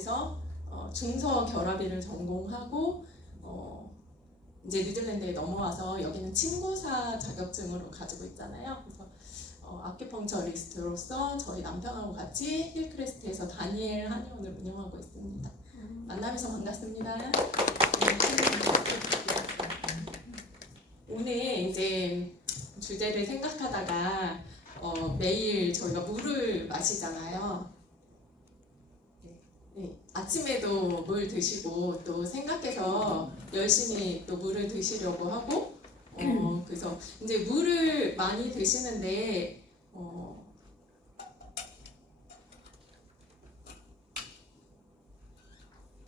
그래서 중서 결합의를 전공하고 이제 뉴질랜드에 넘어와서 여기는 친구사 자격증으로 가지고 있잖아요. 그래서 아큐펑처리스트로서 저희 남편하고 같이 힐크레스트에서 다니엘 한의원을 운영하고 있습니다. 만나면서 반갑습니다. 오늘 이제 주제를 생각하다가 매일 저희가 물을 마시잖아요. 네, 아침에도 물 드시고 또 생각해서 열심히 또 물을 드시려고 하고 그래서 이제 물을 많이 드시는데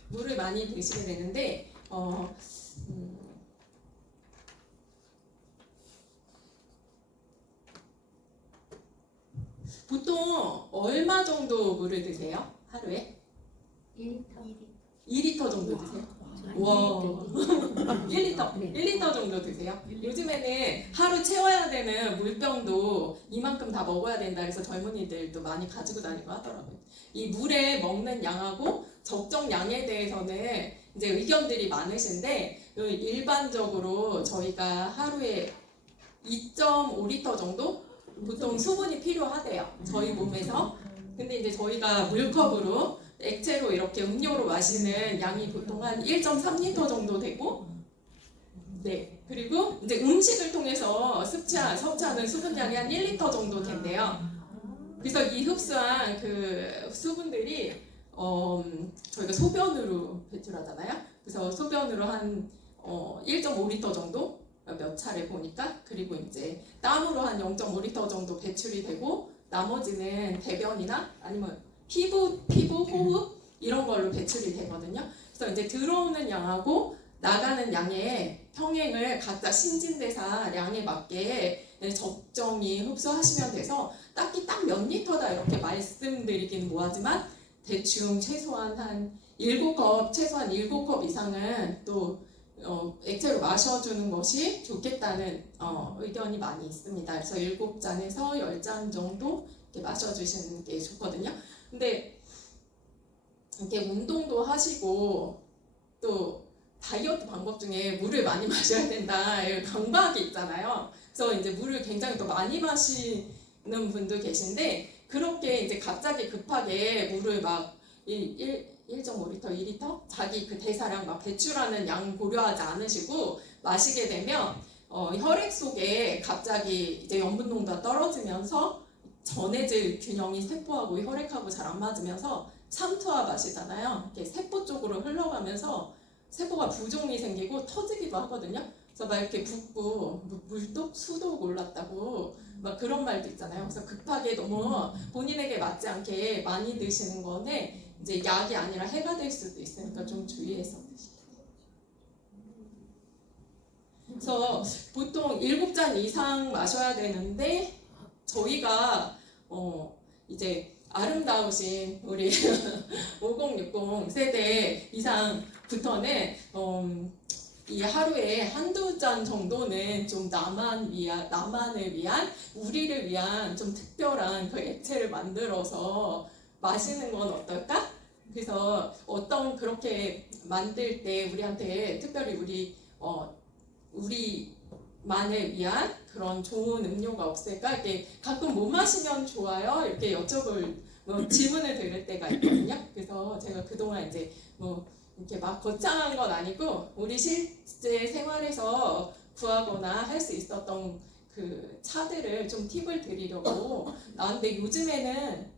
물을 많이 드시게 되는데 보통 얼마 정도 물을 드세요? 하루에? 2리터 정도 드세요? 와, 1리터 정도 드세요? 요즘에는 하루 채워야 되는 물병도 이만큼 다 먹어야 된다 해서 젊은이들도 많이 가지고 다니고 하더라고요. 이 물에 먹는 양하고 적정 양에 대해서는 이제 의견들이 많으신데 일반적으로 저희가 하루에 2.5리터 정도 보통 수분이 필요하대요. 저희 몸에서. 근데 이제 저희가 물컵으로 액체로 이렇게 음료로 마시는 양이 보통 한 1.3리터 정도 되고, 네. 그리고 이제 음식을 통해서 섭취하는 수분량이 한 1리터 정도 된대요. 그래서 이 흡수한 그 수분들이 저희가 소변으로 배출하잖아요. 그래서 소변으로 한 1.5리터 정도 몇 차례 보니까, 그리고 이제 땀으로 한 0.5리터 정도 배출이 되고, 나머지는 대변이나 아니면 피부, 호흡 이런 걸로 배출이 되거든요. 그래서 이제 들어오는 양하고 나가는 양의 평행을 각자 신진대사량에 맞게 적정히 흡수하시면 돼서 딱히 딱 몇 리터다 이렇게 말씀드리긴 뭐하지만 대충 최소한 7컵 이상은 또 액체로 마셔주는 것이 좋겠다는 의견이 많이 있습니다. 그래서 7잔에서 10잔 정도 이렇게 마셔주시는 게 좋거든요. 근데 이렇게 운동도 하시고 또 다이어트 방법 중에 물을 많이 마셔야 된다 강박이 있잖아요. 그래서 이제 물을 굉장히 또 많이 마시는 분도 계신데 그렇게 이제 갑자기 급하게 물을 막 1.5리터, 2리터 자기 그 대사량 막 배출하는 양 고려하지 않으시고 마시게 되면 혈액 속에 갑자기 이제 염분 농도가 떨어지면서 전해질 균형이 세포하고 혈액하고 잘 안 맞으면서 삼투압 아시잖아요. 이렇게 세포 쪽으로 흘러가면서 세포가 부종이 생기고 터지기도 하거든요. 그래서 막 이렇게 붓고 물독, 수독 올랐다고 막 그런 말도 있잖아요. 그래서 급하게 너무 본인에게 맞지 않게 많이 드시는 거는 이제 약이 아니라 해가 될 수도 있으니까 좀 주의해서 드시고. 그래서 보통 7잔 이상 마셔야 되는데 저희가 이제 아름다우신 우리 5060 세대 이상부터는 이 하루에 한두 잔 정도는 좀 나만을 위한 우리를 위한 좀 특별한 그 액체를 만들어서 마시는 건 어떨까? 그래서 어떤 그렇게 만들 때 우리한테 특별히 우리만을 위한 그런 좋은 음료가 없을까? 이렇게 가끔 뭐 마시면 좋아요? 이렇게 질문을 드릴 때가 있거든요. 그래서 제가 그동안 이제 이렇게 막 거창한 건 아니고 우리 실제 생활에서 구하거나 할 수 있었던 그 차들을 좀 팁을 드리려고 나왔는데 요즘에는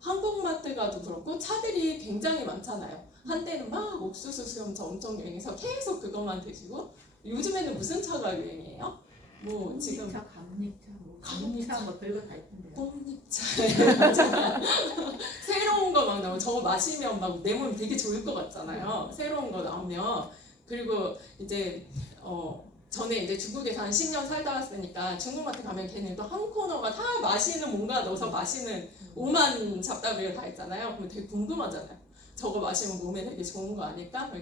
한국마트 가도 그렇고 차들이 굉장히 많잖아요. 한때는 막 옥수수 수염차 엄청 유행해서 계속 그것만 드시고 요즘에는 무슨 차가 유행이에요? 지금 가문잎차 뭐 별거 다 있던데요. 뽕잎차 새로운 거 막 나오면 저거 마시면 막 내 몸 되게 좋을 것 같잖아요. 새로운 거 나오면. 그리고 이제 전에 이제 중국에서 한 10년 살다 왔으니까 중국마트 가면 걔는 또 한 코너가 다 마시는 뭔가 넣어서 마시는 오만 잡다구리가 다 있잖아요. 그러면 되게 궁금하잖아요. 저거 마시면 몸에 되게 좋은 거 아닐까?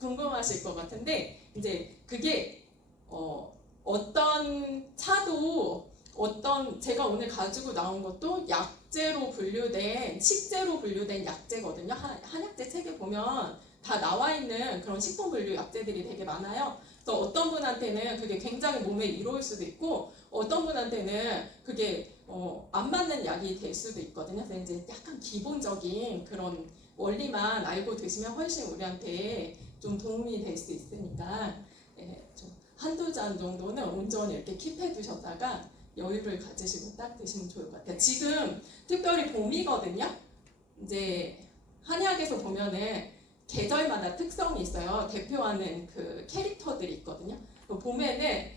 궁금하실 것 같은데 이제 그게 어떤 차도 제가 오늘 가지고 나온 것도 약재로 분류된 식재로 분류된 약재거든요. 한약재 책에 보면 다 나와 있는 그런 식품 분류 약재들이 되게 많아요. 그래서 어떤 분한테는 그게 굉장히 몸에 이로울 수도 있고 어떤 분한테는 그게 안 맞는 약이 될 수도 있거든요. 그래서 이제 약간 기본적인 그런 원리만 알고 드시면 훨씬 우리한테 좀 도움이 될 수 있으니까 좀 한두 잔 정도는 온전히 이렇게 킵해 두셨다가 여유를 가지시고 딱 드시면 좋을 것 같아요. 지금 특별히 봄이거든요. 이제 한약에서 보면은 계절마다 특성이 있어요. 대표하는 그 캐릭터들이 있거든요. 봄에는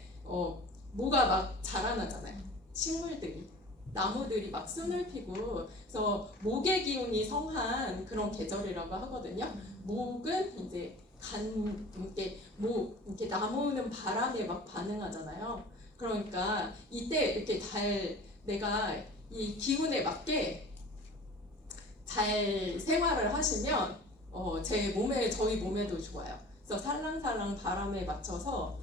뭐가 막 자라나잖아요. 식물들이. 나무들이 막 순을 피고 그래서 목의 기운이 성한 그런 계절이라고 하거든요. 목은 이제 이렇게 나무는 바람에 막 반응하잖아요. 그러니까 이때 이렇게 내가 이 기운에 맞게 잘 생활을 하시면 저희 몸에도 좋아요. 그래서 살랑살랑 바람에 맞춰서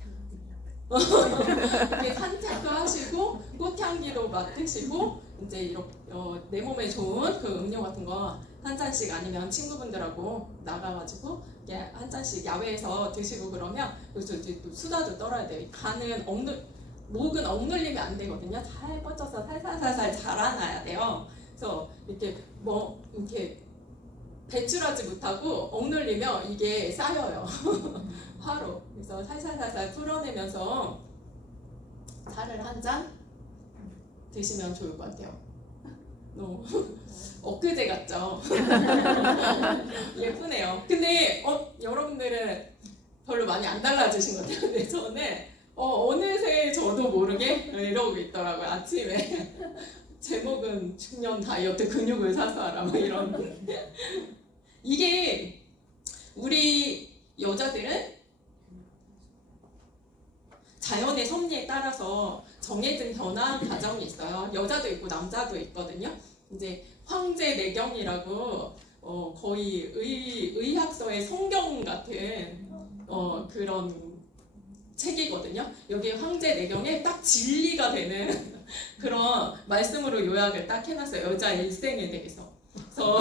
이렇게 산책도 하시고 꽃향기도 맡으시고 이제 이렇게 내 몸에 좋은 그 음료 같은 거 한 잔씩 아니면 친구분들하고 나가가지고 한 잔씩 야외에서 드시고 그러면 그래서 이제 또 수다도 떨어야 돼요. 목은 억눌리면 안 되거든요. 잘 뻗쳐서 살살살살 자라나야 돼요. 그래서 이렇게 배출하지 못하고 억눌리면 이게 쌓여요. 화로. 그래서 살살살살 풀어내면서 차를 한 잔 드시면 좋을 것 같아요. 너무 엊그제 같죠? 예쁘네요. 근데 여러분들은 별로 많이 안 달라지신 것 같아요. 근데 저는 어느새 저도 모르게 이러고 있더라고요. 아침에 제목은 중년 다이어트 근육을 사수하라 뭐 이런. 이게 우리 여자들은 자연의 섭리에 따라서 정해진 변화 과정이 있어요. 여자도 있고 남자도 있거든요. 이제 황제내경이라고 거의 의학서의 성경 같은 그런 책이거든요. 여기 황제내경에 딱 진리가 되는 그런 말씀으로 요약을 딱 해놨어요. 여자 일생에 대해서. 그래서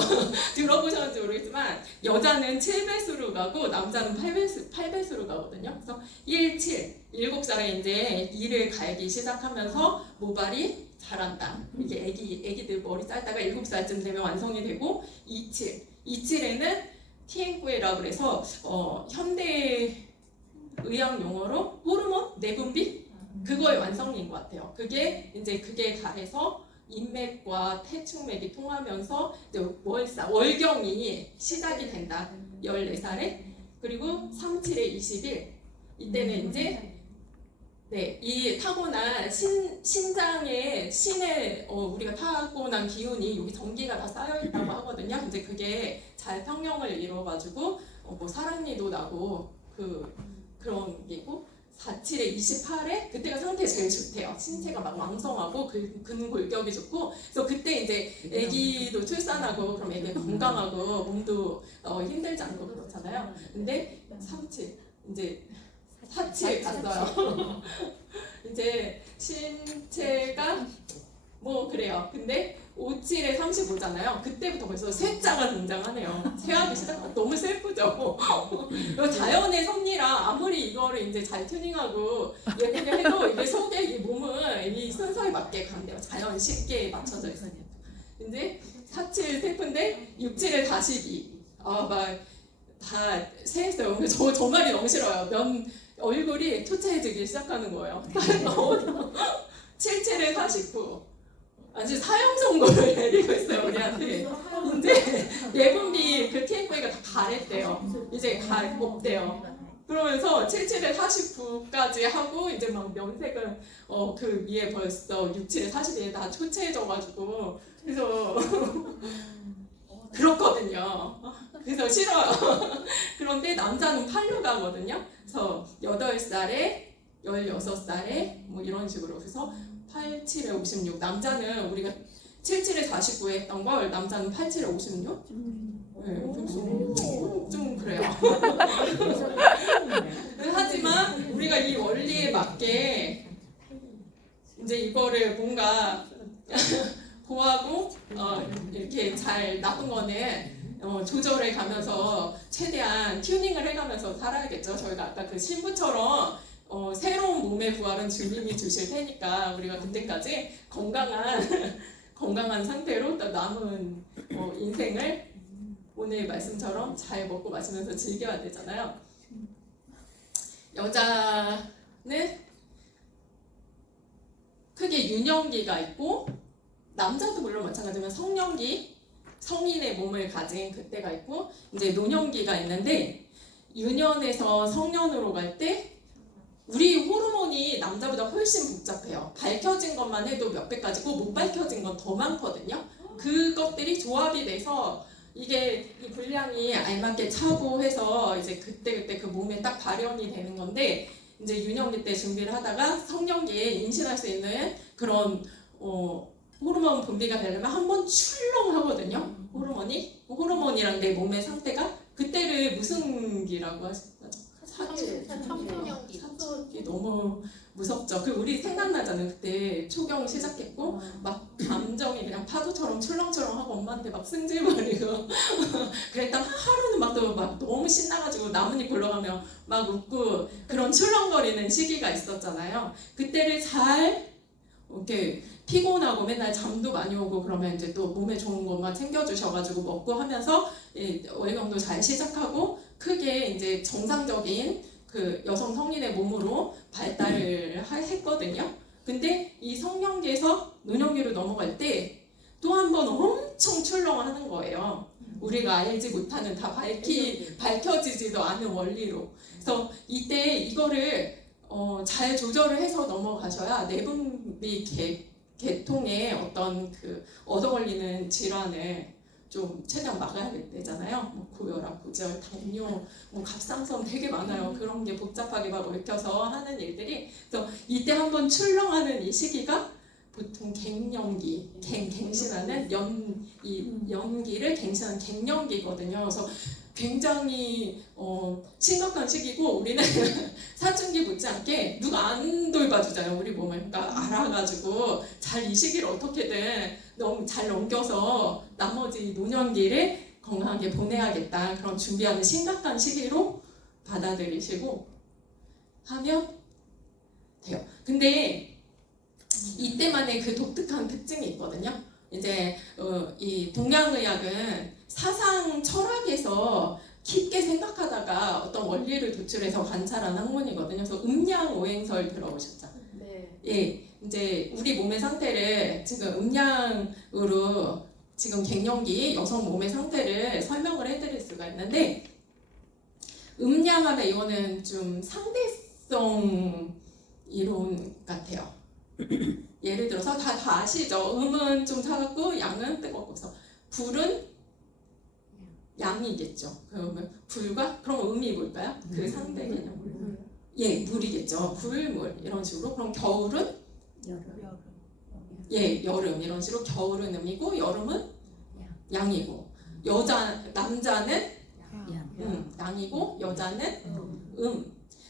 들어보셨는지 모르겠지만 여자는 7배수로 가고 남자는 8배수로 가거든요. 그래서 1, 7, 7살에 이제 이를 갈기 시작하면서 모발이 자란다. 이게 애기들 머리 짧다가 7살쯤 되면 완성이 되고 27에는 티엔쿠에라고 그래서 현대 의학 용어로 호르몬 내분비 그거의 완성인 것 같아요. 그게 가해서 인맥과 태충맥이 통하면서 이제 월경이 시작이 된다. 14살에. 그리고 37에 21. 이때는 이제 이 타고난 신장에 우리가 타고난 기운이 여기 전기가 다 쌓여 있다고 하거든요. 이제 그게 잘 평형을 이루어가지고 사랑니도 나고 그런 게고. 47에 28에 그때가 상태 제일 좋대요. 신체가 막 왕성하고 근골격이 좋고 그래서 그때 이제 아기도 출산하고 그럼 애기 건강하고 몸도 힘들지 않고 그렇잖아요. 근데 37 이제 47 갔어요. 이제 신체가 그래요. 근데 57에 35잖아요. 그때부터 벌써 쇠자가 등장하네요. 쇠하기 시작하면 너무 슬프죠. 자연의 섭리라 아무리 이거를 이제 잘 튜닝하고 얘기를 해도 이게 속에 이 몸은 이 순서에 맞게 간대요. 자연 쉽게 맞춰져 있으니까. 이제 47 슬픈데 67에 42. 다 세했어요. 근데 저 말이 너무 싫어요. 얼굴이 초췌해지기 시작하는 거예요. 77에 49. 아주 사형 선고를 내리고 있어요, 우리한테. 이제 예분비 그 TFA가 다 가랬대요. 이제 없대요. 그러면서 77에 49까지 하고 이제 막 면색은 그 위에 벌써 67에 42에 다 초췌해져가지고 그래서 그렇거든요. 그래서 싫어요. 그런데 남자는 8로 가거든요. 그래서 8살에 16살에 뭐 이런 식으로 그래서 87에 56 남자는 우리가 77에 49에 했던 걸 남자는 87에 56? 네, 좀 그래요. 하지만 우리가 이 원리에 맞게 이제 이거를 뭔가 보하고 이렇게 잘 나쁜 거는 조절해 가면서 최대한 튜닝을 해가면서 살아야겠죠. 저희가 아까 그 신부처럼 새로운 몸의 부활은 주님이 주실 테니까 우리가 그때까지 건강한 상태로 또 남은 인생을 오늘 말씀처럼 잘 먹고 마시면서 즐겨야 되잖아요. 여자는 크게 유년기가 있고 남자도 물론 마찬가지지만 성년기, 성인의 몸을 가진 그때가 있고 이제 노년기가 있는데 유년에서 성년으로 갈 때 우리 호르몬이 남자보다 훨씬 복잡해요. 밝혀진 것만 해도 몇백 가지고 못 밝혀진 건 더 많거든요. 그것들이 조합이 돼서 이게 이 분량이 알맞게 차고 해서 이제 그때 그 몸에 딱 발현이 되는 건데 이제 유년기 때 준비를 하다가 성년기에 임신할 수 있는 그런 호르몬 분비가 되려면 한번 출렁하거든요. 호르몬이랑 내 몸의 상태가 그때를 무슨 기라고 하시죠? 청소년기. 사춘기 너무 무섭죠. 그 우리 생각나잖아요. 그때 초경 시작했고 막 감정이 그냥 파도처럼 출렁출렁하고 엄마한테 막 승질거리고 그랬다가 하루는 막 너무 신나가지고 나뭇잎 굴러가며 막 웃고 그런 출렁거리는 시기가 있었잖아요. 그때를 잘 이렇게 피곤하고 맨날 잠도 많이 오고 그러면 이제 또 몸에 좋은 것만 챙겨주셔가지고 먹고 하면서 월경도 잘 시작하고 크게 이제 정상적인 그 여성 성인의 몸으로 발달을 했거든요. 근데 이 성년기에서 노년기로 넘어갈 때 또 한 번 엄청 출렁하는 거예요. 우리가 알지 못하는 다 밝혀지지도 않은 원리로. 그래서 이때 이거를 잘 조절을 해서 넘어가셔야 내분비 계통의 어떤 그 얻어 걸리는 질환을 좀 최대한 막아야 되잖아요. 뭐 고혈압, 고지혈, 당뇨, 뭐 갑상선 되게 많아요. 그런 게 복잡하게 막 얽혀서 하는 일들이. 그래서 이때 한번 출렁하는 이 시기가 보통 갱년기, 갱신하는 연기를 갱신하는 갱년기거든요. 그래서 굉장히 심각한 시기고 우리는 사춘기 못지않게 누가 안 돌봐주잖아요. 우리 몸을. 그러니까 알아가지고 잘 이 시기를 어떻게든 너무 잘 넘겨서 나머지 노년기를 건강하게 보내야겠다. 그런 준비하는 심각한 시기로 받아들이시고 하면 돼요. 근데 이때만의 그 독특한 특징이 있거든요. 이제 이 동양의학은 사상 철학에서 깊게 생각하다가 어떤 원리를 도출해서 관찰하는 학문이거든요. 그래서 음양오행설 들어보셨죠? 네. 예, 이제 우리 몸의 상태를 지금 음양으로 지금 갱년기 여성 몸의 상태를 설명을 해드릴 수가 있는데 음양하면 이거는 좀 상대성 이론 같아요. 예를 들어서 다 아시죠? 음은 좀 차갑고 양은 뜨겁고 그래서 불은 양이겠죠. 그러면 불과 그럼 음이 뭘까요? 그 상대 개념. 예, 물이겠죠. 불, 물 이런 식으로. 그럼 겨울은 예, 여름 이런 식으로 겨울은 음이고 여름은 양이고 남자는 양이고 여자는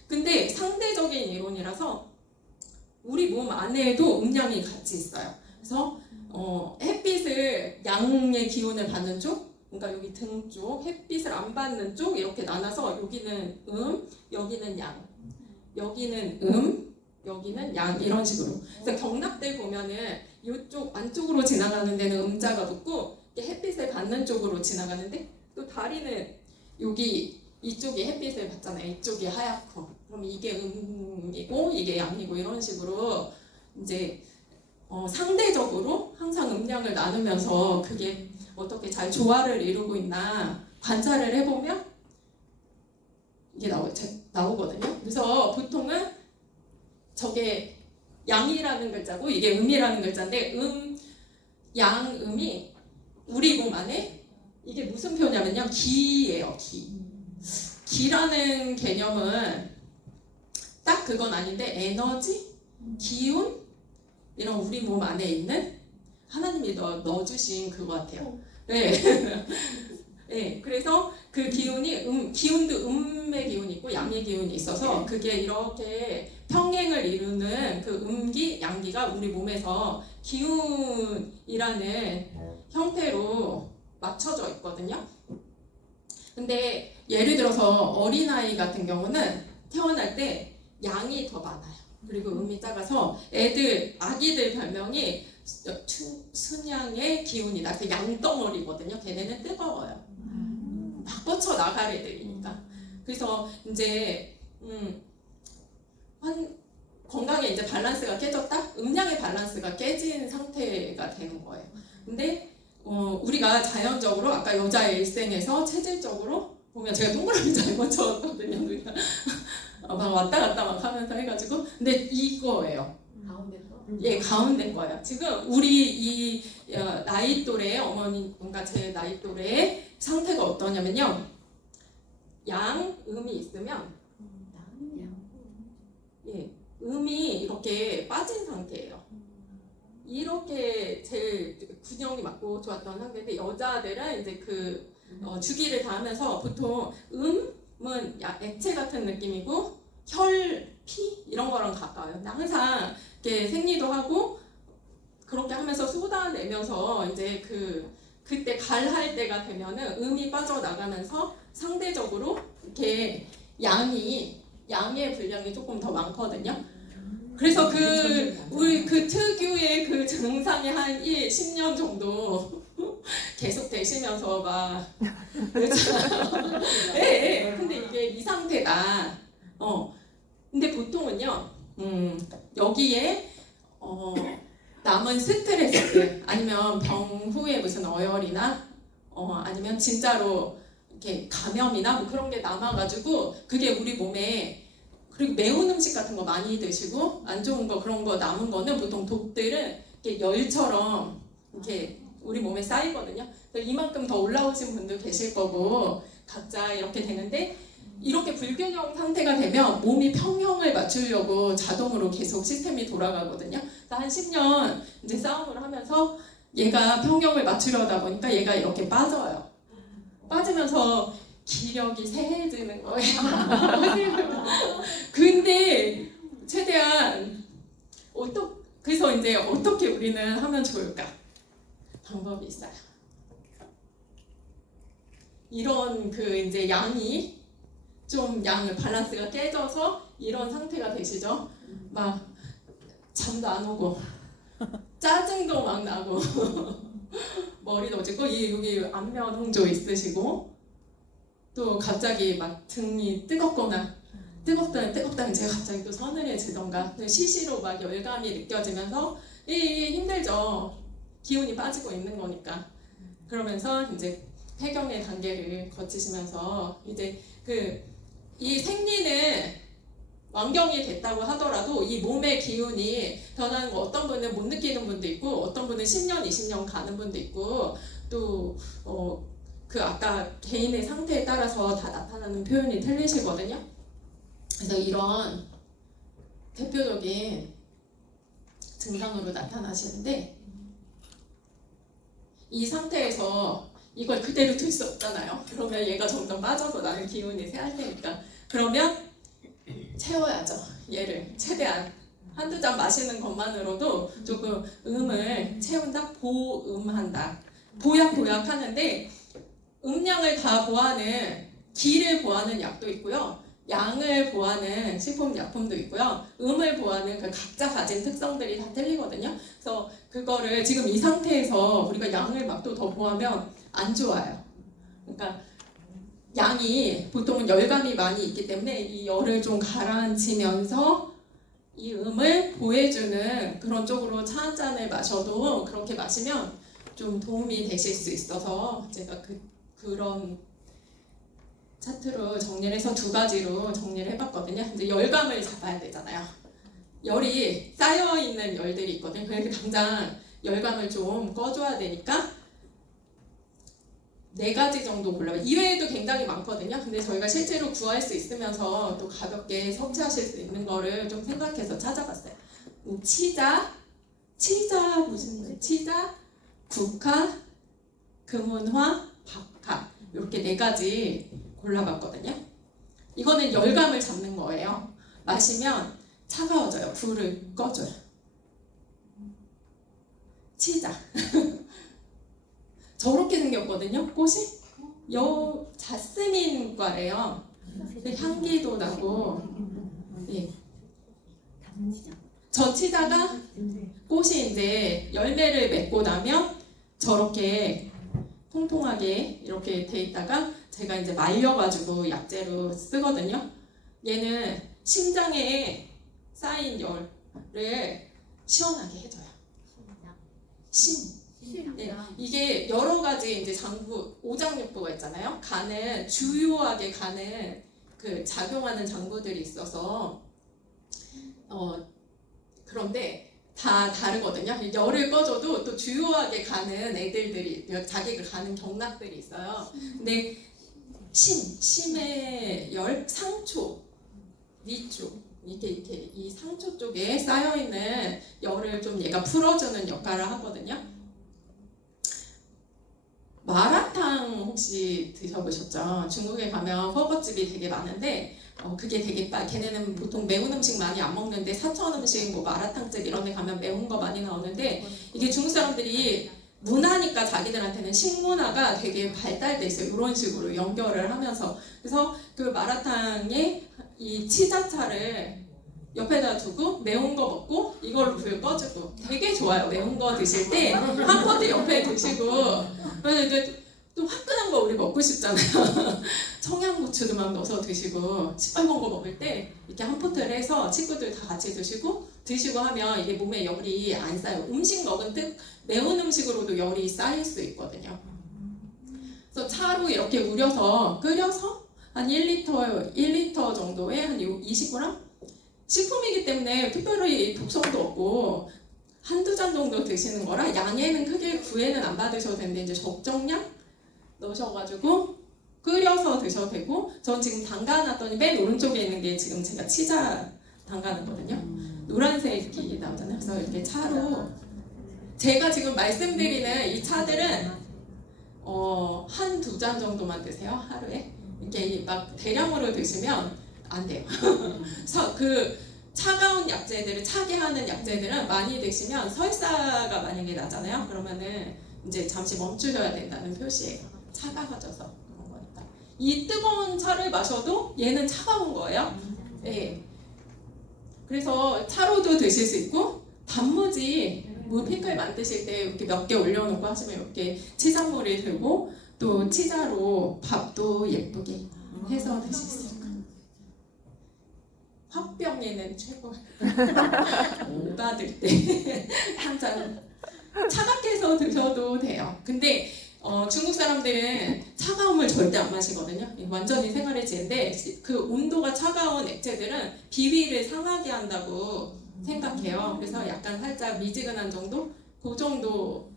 근데 상대적인 이론이라서 우리 몸 안에도 음양이 같이 있어요. 그래서 햇빛을 양의 기운을 받는 쪽, 그러니까 여기 등 쪽, 햇빛을 안 받는 쪽 이렇게 나눠서 여기는 여기는 양, 여기는 여기는 양 이런 식으로. 그래서 경락대 보면은 이쪽 안쪽으로 지나가는 데는 음자가 붙고 햇빛을 받는 쪽으로 지나가는데 또 다리는 여기 이쪽이 햇빛을 받잖아요. 이쪽이 하얗고 그럼 이게 음이고 이게 양이고 이런 식으로 이제 상대적으로 항상 음양을 나누면서 그게 어떻게 잘 조화를 이루고 있나 관찰을 해보면 이게 나오거든요. 그래서 보통은 저게 양이라는 글자고 이게 음이라는 글자인데 양음이 우리 몸 안에 이게 무슨 표냐면요. 기예요. 기라는 개념은 딱 그건 아닌데 에너지, 기운 이런 우리 몸 안에 있는 하나님이 넣어주신 그거 같아요. 네. 네, 그래서 그 기운이 기운도 음의 기운이 있고 양의 기운이 있어서 그게 이렇게 평행을 이루는 그 음기, 양기가 우리 몸에서 기운이라는 형태로 맞춰져 있거든요. 근데 예를 들어서 어린아이 같은 경우는 태어날 때 양이 더 많아요. 그리고 음이 작아서 아기들 별명이 순양의 기운이다. 그 양덩어리거든요. 걔네는 뜨거워요. 막 뻗쳐 나갈 애들이니까. 그래서 이제 건강에 이제 밸런스가 깨졌다? 음양의 밸런스가 깨진 상태가 되는 거예요. 근데 우리가 자연적으로 아까 여자의 일생에서 체질적으로 보면 제가 동그라미 잘 맞춰왔거든요. 우리가 막 왔다 갔다 막 하면서 해가지고 근데 이거예요. 가운데 거? 예, 가운데 거예요. 지금 우리 이 나이 또래 어머니 뭔가 제 나이 또래의 상태가 어떠냐면요. 음이 있으면 예, 음이 이렇게 빠진 상태예요. 이렇게 제일 균형이 맞고 좋았던 상태인데 여자들은 이제 그 주기를 다 하면서 보통 음은 액체 같은 느낌이고 혈, 피 이런 거랑 가까워요. 근데 항상 이렇게 생리도 하고 그렇게 하면서 쏟아내면서 이제 그때 갈할 때가 되면은 음이 빠져나가면서 상대적으로 이렇게 양의 분량이 조금 더 많거든요. 그래서 우리 그 특유의 그 증상이 한 10년 정도 계속 되시면서 막 그렇잖아요. 예. 근데 이게 이 상태다. 근데 보통은요. 여기에 남은 스트레스 아니면 병 후에 무슨 어혈이나 아니면 진짜로 이렇게 감염이나 뭐 그런 게 남아가지고 그게 우리 몸에 그리고 매운 음식 같은 거 많이 드시고 안 좋은 거 그런 거 남은 거는 보통 독들은 이렇게 열처럼 이렇게 우리 몸에 쌓이거든요. 그래서 이만큼 더 올라오신 분도 계실 거고 각자 이렇게 되는데 이렇게 불균형 상태가 되면 몸이 평형을 맞추려고 자동으로 계속 시스템이 돌아가거든요. 그래서 한 10년 이제 싸움을 하면서 얘가 평형을 맞추려다 보니까 얘가 이렇게 빠져요. 빠지면서 기력이 세해지는 거예요. 근데 최대한 그래서 이제 어떻게 우리는 하면 좋을까? 방법이 있어요. 이런 이제 양이 좀 양의 밸런스가 깨져서 이런 상태가 되시죠? 막 잠도 안 오고 짜증도 막 나고 머리도 찌고 여기 안면 홍조 있으시고 또 갑자기 막 등이 뜨겁다는 제가 갑자기 또 서늘해지던가 시시로 막 열감이 느껴지면서 힘들죠. 기운이 빠지고 있는 거니까. 그러면서 이제 폐경의 단계를 거치시면서 이제 이 생리는 완경이 됐다고 하더라도 이 몸의 기운이 변하는 거 어떤 분은 못 느끼는 분도 있고 어떤 분은 10년, 20년 가는 분도 있고 또 아까 개인의 상태에 따라서 다 나타나는 표현이 틀리시거든요. 그래서 이런 대표적인 증상으로 나타나시는데 이 상태에서 이걸 그대로 둘 수 없잖아요. 그러면 얘가 점점 빠져서 나는 기운이 쇠할 테니까 그러면 채워야죠. 얘를 최대한 한두 잔 마시는 것만으로도 조금 음을 채운다, 보음한다. 보약하는데 음양을 다 보하는 기를 보하는 약도 있고요. 양을 보하는 식품약품도 있고요. 음을 보하는 그 각자 가진 특성들이 다 틀리거든요. 그래서 그거를 지금 이 상태에서 우리가 양을 막 또 더 보하면 안 좋아요. 그러니까 양이 보통은 열감이 많이 있기 때문에 이 열을 좀 가라앉히면서 이 음을 보해주는 그런 쪽으로 차 한 잔을 마셔도 그렇게 마시면 좀 도움이 되실 수 있어서 제가 그런 차트로 정리를 해서 두 가지로 정리를 해봤거든요. 이제 열감을 잡아야 되잖아요. 열이 쌓여있는 열들이 있거든요. 그래서 당장 열감을 좀 꺼줘야 되니까 4가지 정도 골라요. 이외에도 굉장히 많거든요. 근데 저희가 실제로 구할 수 있으면서 또 가볍게 섭취하실 수 있는 거를 좀 생각해서 찾아봤어요. 치자 무슨 치자, 국화, 금운화, 박화 이렇게 4가지 골라봤거든요. 이거는 열감을 잡는 거예요. 마시면 차가워져요. 불을 꺼줘요. 치자. 저렇게 생겼거든요. 꽃이 자스민과래요. 향기도 나고. 예. 저 치다가 꽃이 이제 열매를 맺고 나면 저렇게 통통하게 이렇게 돼 있다가 제가 이제 말려가지고 약재로 쓰거든요. 얘는 심장에 쌓인 열을 시원하게 해줘요. 네, 이게 여러 가지 이제 장부, 오장육부가 있잖아요. 간은 주요하게 가는 그 작용하는 장부들이 있어서 그런데 다 다르거든요. 열을 꺼줘도 또 주요하게 가는 애들들이 자기가 가는 경락들이 있어요. 근데 심의 열, 상초 위쪽 이렇게 이 상초 쪽에 쌓여 있는 열을 좀 얘가 풀어주는 역할을 하거든요. 마라탕 혹시 드셔보셨죠? 중국에 가면 허거집이 되게 많은데 그게 되게 걔네는 보통 매운 음식 많이 안 먹는데 사천 음식 뭐 마라탕집 이런 데 가면 매운 거 많이 나오는데 이게 중국 사람들이 문화니까 자기들한테는 식문화가 되게 발달돼 있어요. 이런 식으로 연결을 하면서 그래서 그 마라탕에 이 치자차를 옆에다 두고 매운 거 먹고 이걸로 불 꺼주고 되게 좋아요. 매운 거 드실 때 한 포트 옆에 드시고 이제 또 화끈한 거 우리 먹고 싶잖아요. 청양고추도 막 넣어서 드시고 시뻘건 거 먹을 때 이렇게 한 포트를 해서 친구들 다 같이 드시고 하면 이게 몸에 열이 안 쌓여요. 음식 먹은 듯 매운 음식으로도 열이 쌓일 수 있거든요. 그래서 차로 이렇게 우려서 끓여서 한 1리터 정도에 한 20g? 식품이기 때문에 특별히 독성도 없고 한두 잔 정도 드시는 거라 양에는 크게 구애는 안 받으셔도 되는데 이제 적정량 넣으셔가지고 끓여서 드셔도 되고 전 지금 담가놨더니 맨 오른쪽에 있는 게 지금 제가 치자 담가놨거든요. 노란색이 나오잖아요. 그래서 이렇게 차로 제가 지금 말씀드리는 이 차들은 한두 잔 정도만 드세요. 하루에. 이렇게 막 대량으로 드시면 안 돼요. 그래서 그 차가운 약재들을 차게 하는 약재들은 많이 드시면 설사가 만약에 나잖아요. 그러면은 이제 잠시 멈추셔야 된다는 표시예요. 차가워져서 그런 거니까. 이 뜨거운 차를 마셔도 얘는 차가운 거예요. 네. 그래서 차로도 드실 수 있고 단무지 피클 만드실 때 이렇게 몇 개 올려놓고 하시면 이렇게 치장물이 들고 또 치자로 밥도 예쁘게 해서 드실 수 있고. 화병에는 최고. 오바들 때 한 잔 차갑게 해서 드셔도 돼요. 근데 중국 사람들은 차가움을 절대 안 마시거든요. 완전히 생활의 지인데 그 온도가 차가운 액체들은 비위를 상하게 한다고 생각해요. 그래서 약간 살짝 미지근한 정도? 그 정도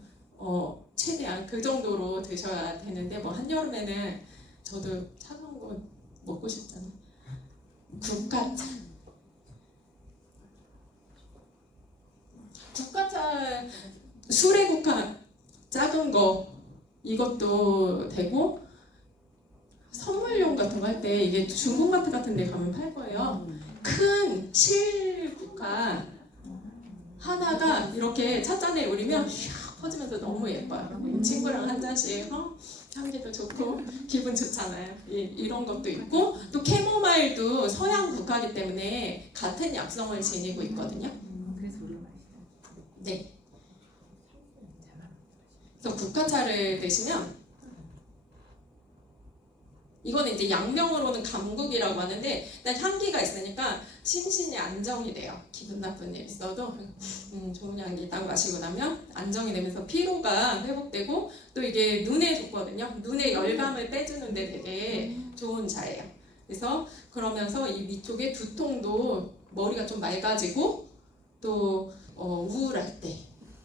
최대한 그 정도로 드셔야 되는데 뭐 한여름에는 저도 차가운 거 먹고 싶잖아요. 국화차. 국화차 수레 국화 작은 거 이것도 되고 선물용 같은 거 할 때 이게 중국마트 같은 데 가면 팔 거예요. 큰 실국화 하나가 이렇게 찻잔에 우리면 샥 퍼지면서 너무 예뻐요. 친구랑 한 잔씩 향기도 좋고 기분 좋잖아요. 이런 것도 있고 또 캐모마일도 서양 국화이기 때문에 같은 약성을 지니고 있거든요. 네. 그래서 국화차를 드시면 이거는 이제 양명으로는 감국이라고 하는데 일단 향기가 있으니까 심신이 안정이 돼요. 기분 나쁜 일 있어도 좋은 향기 딱 마시고 나면 안정이 되면서 피로가 회복되고 또 이게 눈에 좋거든요. 눈의 열감을 빼주는데 되게 좋은 차예요. 그래서 그러면서 이 위쪽에 두통도 머리가 좀 맑아지고 또 우울할 때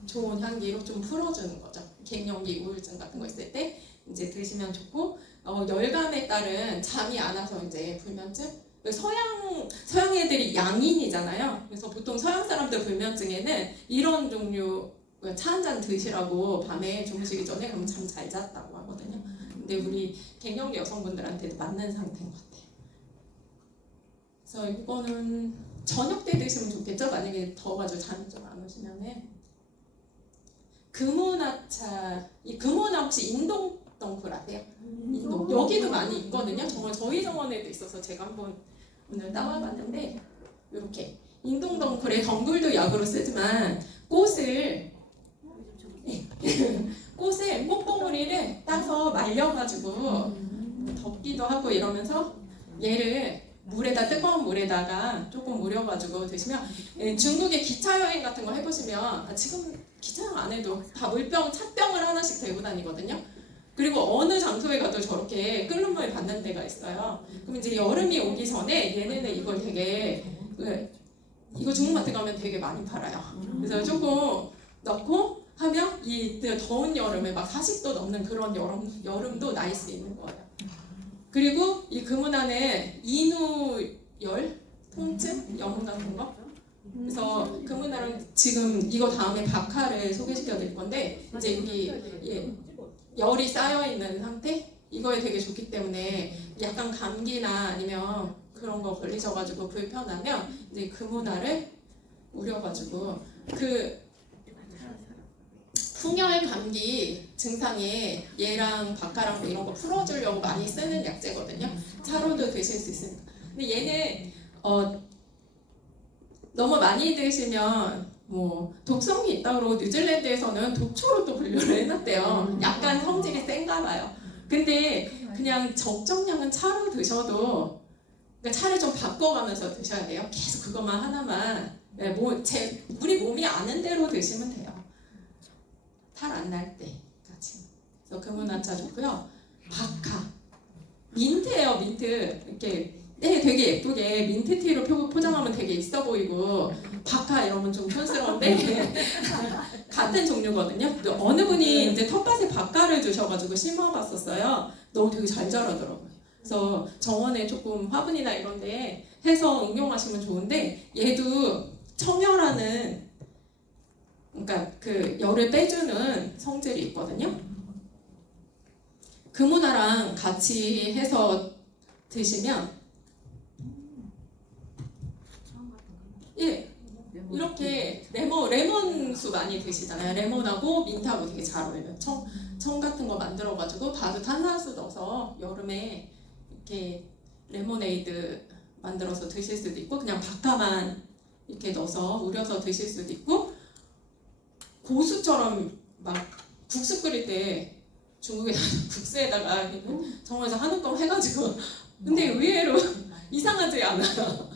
좋은 향기로 좀 풀어주는 거죠. 갱년기 우울증 같은 거 있을 때 이제 드시면 좋고 열감에 따른 잠이 안 와서 이제 불면증. 서양 애들이 양인이잖아요. 그래서 보통 서양 사람들 불면증에는 이런 종류 차 한 잔 드시라고 밤에 주무시기 전에 그럼 잠 잘 잤다고 하거든요. 근데 우리 갱년기 여성분들한테도 맞는 상태인 것 같아요. 그래서 이거는 저녁 때 드시면 좋겠죠? 만약에 더워가지고 잠이 좀 안 오시면은. 금은하차, 이 금은하 혹시 인동덩굴 아세요? 인동. 여기도 많이 있거든요. 정말 저희 정원에도 있어서 제가 한번 오늘 따와봤는데 이렇게 인동덩굴에 덩굴도 약으로 쓰지만 꽃을 꽃봉오리를 따서 말려가지고 덮기도 하고 이러면서 얘를 뜨거운 물에다가 조금 우려가지고 드시면 중국의 기차 여행 같은 거 해보시면 지금 기차 여행 안 해도 다 찻병을 하나씩 들고 다니거든요. 그리고 어느 장소에 가도 저렇게 끓는 물 받는 데가 있어요. 그럼 이제 여름이 오기 전에 얘네는 이걸 되게 이거 중국마트 가면 되게 많이 팔아요. 그래서 조금 넣고 하면 이 더운 여름에 막 40도 넘는 그런 여름도 날 수 있는 거예요. 그리고 이 금은하는 인후열, 통증, 염증 같은 거. 그래서 금은하는 지금 이거 다음에 박하를 소개시켜 드릴 건데 이제 여기 열이 쌓여 있는 상태 이거에 되게 좋기 때문에 약간 감기나 아니면 그런 거 걸리셔가지고 불편하면 이제 금은하를 우려가지고 풍열 감기 증상에 얘랑 박하랑 이런 거 풀어주려고 많이 쓰는 약재거든요. 차로도 드실 수 있으니까. 근데 얘는 너무 많이 드시면 뭐 독성이 있다고 뉴질랜드에서는 독초로 또 분류를 해놨대요. 약간 성질이 센가 봐요. 근데 그냥 적정량은 차로 드셔도 그러니까 차를 좀 바꿔가면서 드셔야 돼요. 계속 그것만 하나만 우리 몸이 아는 대로 드시면 돼요. 탈 안 날 때까지. 그래서 금은하차 좋고요. 박하, 민트예요. 민트 이렇게 되게 예쁘게 민트티로 포장하면 되게 있어 보이고 박하 이러면 좀 촌스러운데 같은 종류거든요. 또 어느 분이 이제 텃밭에 박하를 주셔가지고 심어봤었어요. 너무 되게 잘 자라더라고요. 그래서 정원에 조금 화분이나 이런데 해서 응용하시면 좋은데 얘도 청열하는 그러니까 그 열을 빼주는 성질이 있거든요. 금은하랑 같이 해서 드시면 이렇게 레몬수 많이 드시잖아요. 레몬하고 민트하고 되게 잘 어울려요. 청 같은 거 만들어가지고 바로 탄산수 넣어서 여름에 이렇게 레모네이드 만들어서 드실 수도 있고 그냥 박하만 이렇게 넣어서 우려서 드실 수도 있고 고수처럼 막 국수 끓일 때 중국에 국수에다가 정원에서 한우 껌 해가지고 근데 의외로 이상하지 않아요.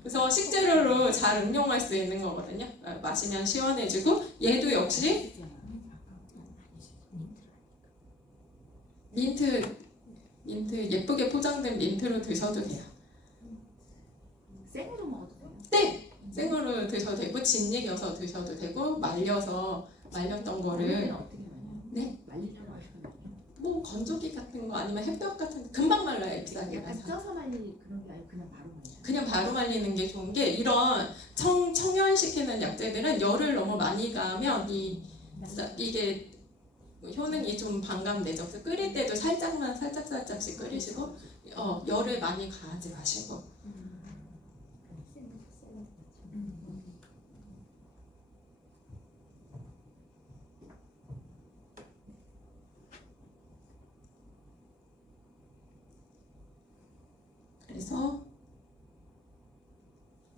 그래서 식재료로 잘 응용할 수 있는 거거든요. 마시면 시원해지고 얘도 역시 민트 예쁘게 포장된 민트로 드셔도 돼요. 생으로 먹어도 돼요? 네! 생으로 드셔도 되고 진익여서 드셔도 되고 말렸던 거를 어떻게 하냐? 네? 말리려고 하시거든요. 뭐 건조기 같은 거 아니면 햇볕 같은 거 금방 말라요. 잎사귀가 약간 쪄서 말리 그런 게 아니고 그냥 바로 말려. 그냥 바로 말리는 게 좋은 게 이런 청열시키는 약재들은 열을 너무 많이 가면 이게 효능이 좀 반감되죠. 그래서 끓일 때도 살짝씩 끓이시고 열을 많이 가하지 마시고 그래서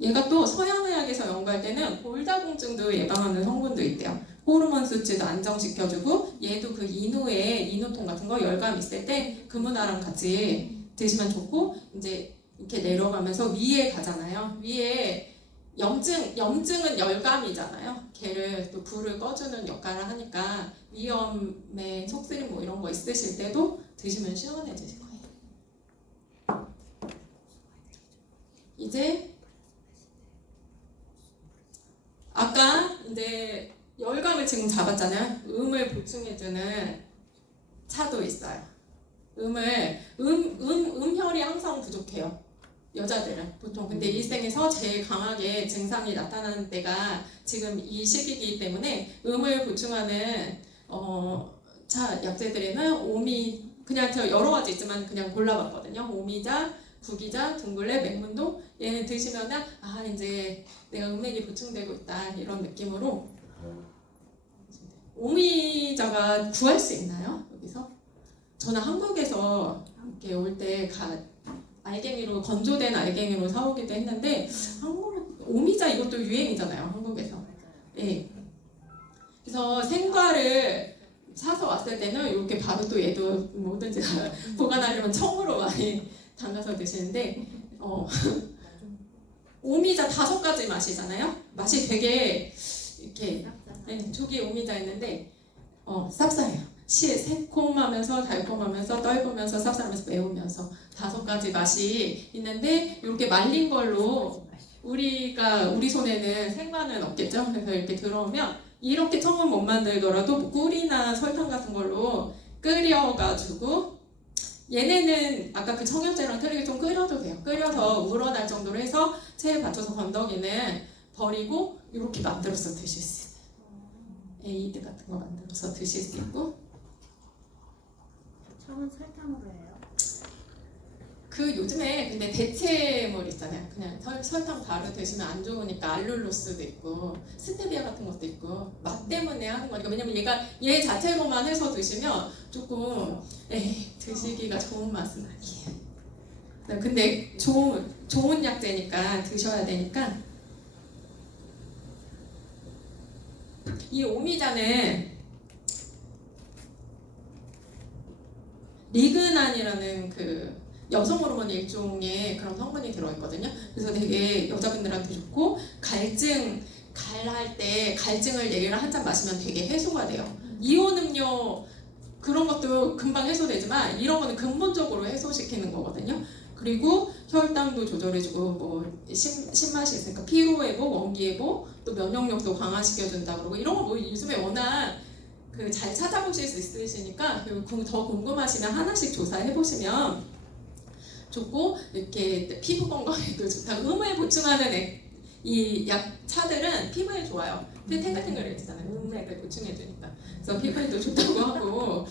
얘가 또 서양의학에서 연구할 때는 골다공증도 예방하는 성분도 있대요. 호르몬 수치도 안정시켜주고 얘도 그 인후통 같은 거 열감 있을 때 금은하랑 같이 드시면 좋고 이제 이렇게 내려가면서 위에 가잖아요. 위에 염증은 열감이잖아요. 걔를 또 불을 꺼주는 역할을 하니까 위염에 속쓰림 뭐 이런 거 있으실 때도 드시면 시원해지실 거예요. 이제 아까 이제 열감을 지금 잡았잖아요. 음을 보충해주는 차도 있어요. 음혈이 항상 부족해요. 여자들은 보통. 근데 일생에서 제일 강하게 증상이 나타나는 때가 지금 이 시기이기 때문에 음을 보충하는 약재들에는 오미 그냥 저 여러 가지 있지만 그냥 골라봤거든요. 오미자, 구기자, 둥글레, 맹문동. 얘는 드시면은 아 이제 내가 음액이 보충되고 있다 이런 느낌으로. 오미자가 구할 수 있나요? 여기서? 저는 한국에서 이렇게 올 때 알갱이로 건조된 알갱이로 사오기도 했는데 한국 오미자 이것도 유행이잖아요. 한국에서. 예. 그래서 생과를 사서 왔을 때는 이렇게 바로 또 얘도 뭐든지 보관하려면 청으로 많이 담가서 드시는데 오미자 5가지 맛이잖아요. 맛이 되게 이렇게 조기 오미자 있는데 쌉싸해요. 새콤하면서 달콤하면서 떫으면서 쌉싸하면서 매우면서 5가지 맛이 있는데 이렇게 말린 걸로 우리 손에는 생과는 없겠죠. 그래서 이렇게 들어오면 이렇게 청은 못 만들더라도 꿀이나 설탕 같은 걸로 끓여가지고 얘네는 아까 그 청양채랑 틀리게 좀 끓여도 돼요. 끓여서 우러날 정도로 해서 체에 받쳐서 건더기는 버리고 이렇게 만들어서 드실 수 있어요. 에이드 같은 거 만들어서 드실 수 있고 청은 설탕으로 해요. 그 요즘에 근데 대체물 있잖아요. 그냥 설탕 바로 드시면 안 좋으니까 알룰로스도 있고 스테비아 같은 것도 있고 맛 때문에 하는 거니까 왜냐면 얘 자체로만 해서 드시면 조금 드시기가 좋은 맛은 아니에요. 근데 좋은 약재니까 드셔야 되니까 이 오미자는 리그난이라는 그 여성 호르몬 일종의 그런 성분이 들어있거든요. 그래서 되게 여자분들한테 좋고 갈할 때 갈증을 얘기를 한 잔 마시면 되게 해소가 돼요. 이온 음료 그런 것도 금방 해소되지만 이런 거는 근본적으로 해소시키는 거거든요. 그리고 혈당도 조절해주고 뭐 신맛이 있으니까 피로 회복, 원기 회복, 또 면역력도 강화시켜준다 그러고 이런 거 뭐 요즘에 워낙 잘 찾아보실 수 있으시니까 더 궁금하시면 하나씩 조사해 보시면 좋고 이렇게 피부 건강에도 좋다. 음을 보충하는 이 약차들은 피부에 좋아요. 탱글탱글해지잖아요. 음액을 보충해주니까. 그래서 피부에도 좋다고 하고.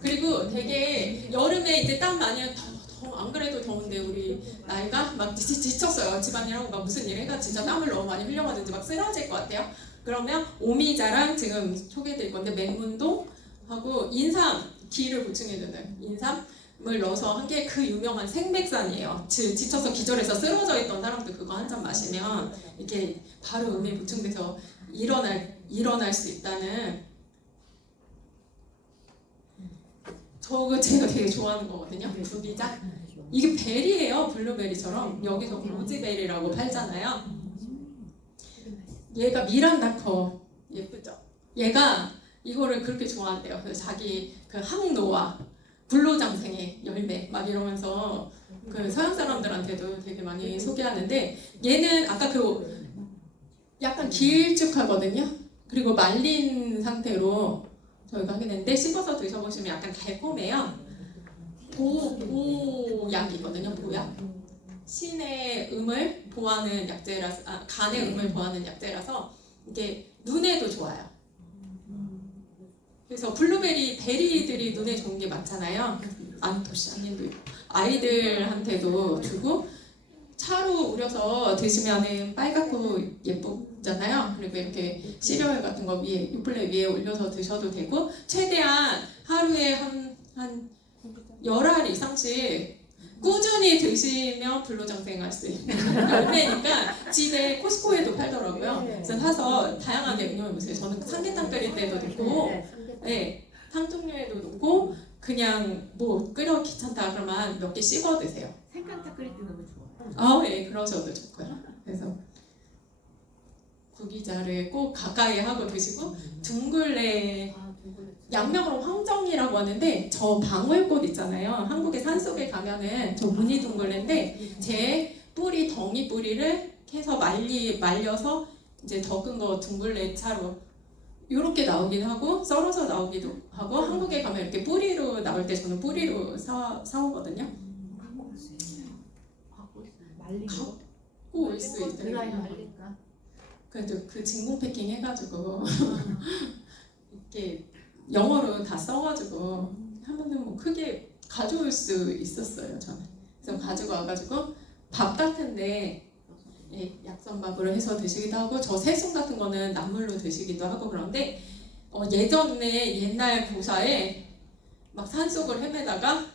그리고 되게 여름에 이제 땀 많이 안 그래도 더운데 우리 나이가 막 지쳤어요. 집안일하고 막 무슨 일 해가 진짜 땀을 너무 많이 흘려가지고 막 쓰러질 것 같아요. 그러면 오미자랑 지금 소개해드릴 건데 맹문동하고 인삼 기를 보충해주는 인삼을 넣어서 한 게 그 유명한 생백산이에요. 지쳐서 기절해서 쓰러져 있던 사람들 그거 한 잔 마시면 이렇게 바로 음이 보충돼서 일어날 수 있다는 저거 제가 되게 좋아하는 거거든요. 구기자. 이게 베리예요. 블루베리처럼 여기서 로즈베리라고 팔잖아요. 얘가 미란다커 예쁘죠? 얘가 이거를 그렇게 좋아한대요. 그래서 자기 그 항노화, 불로장생의 열매 막 이러면서 그 서양 사람들한테도 되게 많이 소개하는데 얘는 아까 그 약간 길쭉하거든요. 그리고 말린 상태로 저희가 하게 되는데 씹어서 드셔보시면 약간 달콤해요. 보약이거든요. 보약. 신의 음을 보하는 약재라서 간의 음을 보하는 약재라서 이게 눈에도 좋아요. 그래서 블루베리 베리들이 눈에 좋은 게 많잖아요. 안토시아닌도 있고 아이들한테도 주고 차로 우려서 드시면은 빨갛고 예쁘잖아요. 그리고 이렇게 시리얼 같은 거 위에 유플레 위에 올려서 드셔도 되고 최대한 하루에 한 열알 이상씩 꾸준히 드시면 불로장생할 수 있는 열매니까 집에 코스코에도 팔더라고요. 그래서 사서 다양하게 응용해보세요. 저는 삼계탕 끓일 때도 넣고 탕 종류에도 넣고 그냥 뭐 끓여 귀찮다 그러면 몇 개 씹어 드세요. 생강탕 끓일 때 너무 좋아요. 그러셔도 좋고요. 그래서 구기자를 꼭 가까이 하고 드시고 둥글레 양명으로 황정이라고 하는데 저 방울꽃 있잖아요. 한국의 산속에 가면은 저 무늬 둥글레인데 제 뿌리 덩이 뿌리를 해서 말려서 이제 덕은 거 둥글레 차로 이렇게 나오긴 하고 썰어서 나오기도 하고 한국에 가면 이렇게 뿌리로 나올 때 저는 뿌리로 사오거든요. 갖고 올 수 있더라고요. 그래도 그 진공 패킹 해가지고 이렇게 영어로 다 써가지고 하면은 뭐 크게 가져올 수 있었어요 저는. 그래서 가지고 와가지고 밥 같은데 약선밥으로 해서 드시기도 하고 저 새순 같은 거는 나물로 드시기도 하고 그런데 예전에 옛날 고사에 막 산속을 헤매다가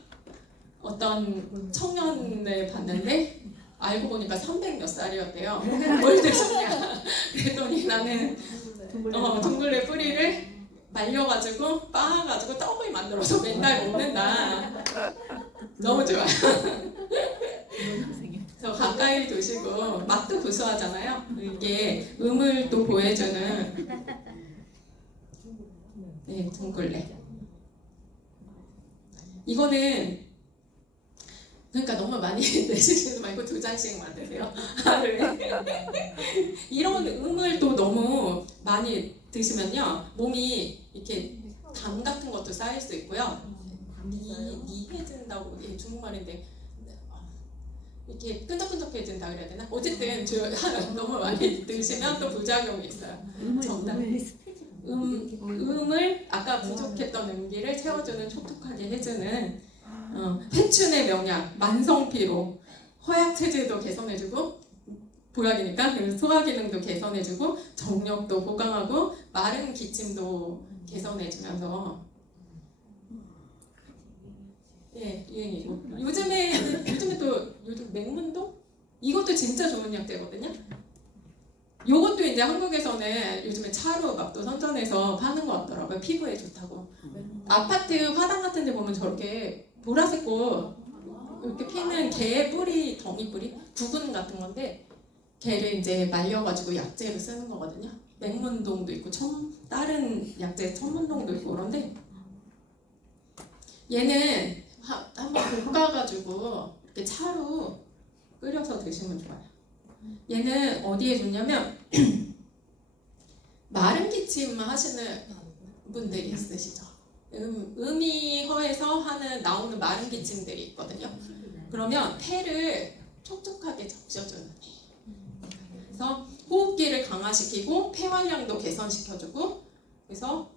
어떤 청년을 봤는데 알고 보니까 300 몇 살이었대요. 뭘 드셨냐? 그랬더니 나는 둥글레 뿌리를 말려가지고 빻아가지고 떡을 만들어서 맨날 먹는다. 너무 좋아요. 그래서 가까이 두시고 맛도 구수하잖아요. 이게 음을 또 보여주는 둥글레. 이거는 그러니까 너무 많이 내시지 말고 2잔씩만 드세요. 하루에. 이런 음을 또 너무 많이 드시면요 몸이 이렇게 담 같은 것도 쌓일 수 있고요. 니해진다고 중국말인데 이렇게 끈적끈적해진다 그래야 되나? 어쨌든 너무 많이 드시면 또 부작용이 있어요. 정답. 음을 아까 부족했던 음기를 채워주는 촉촉하게 해주는 회춘의 명약, 만성피로, 허약체질도 개선해주고 보약이니까 소화 기능도 개선해주고 정력도 보강하고 마른 기침도 개선해주면서 유행이고 요즘에 또 요즘 맹문동 이것도 진짜 좋은 약재거든요. 요것도 이제 한국에서는 요즘에 차로 막 또 선전해서 파는 것 같더라고요. 피부에 좋다고. 아파트 화단 같은 데 보면 저렇게 보라색 꽃 이렇게 피는 개 뿌리, 덩이 뿌리, 부근 같은 건데 걔를 이제 말려가지고 약재로 쓰는 거거든요. 맹문동도 있고 다른 약재 천문동도 있고 그런데 얘는 한번 볶아가지고 이렇게 차로 끓여서 드시면 좋아요. 얘는 어디에 좋냐면 마른 기침 하시는 분들이 있으시죠. 음이 허에서 나오는 마른 기침들이 있거든요. 그러면 폐를 촉촉하게 적셔주는 그래서 호흡기를 강화시키고 폐활량도 개선시켜주고 그래서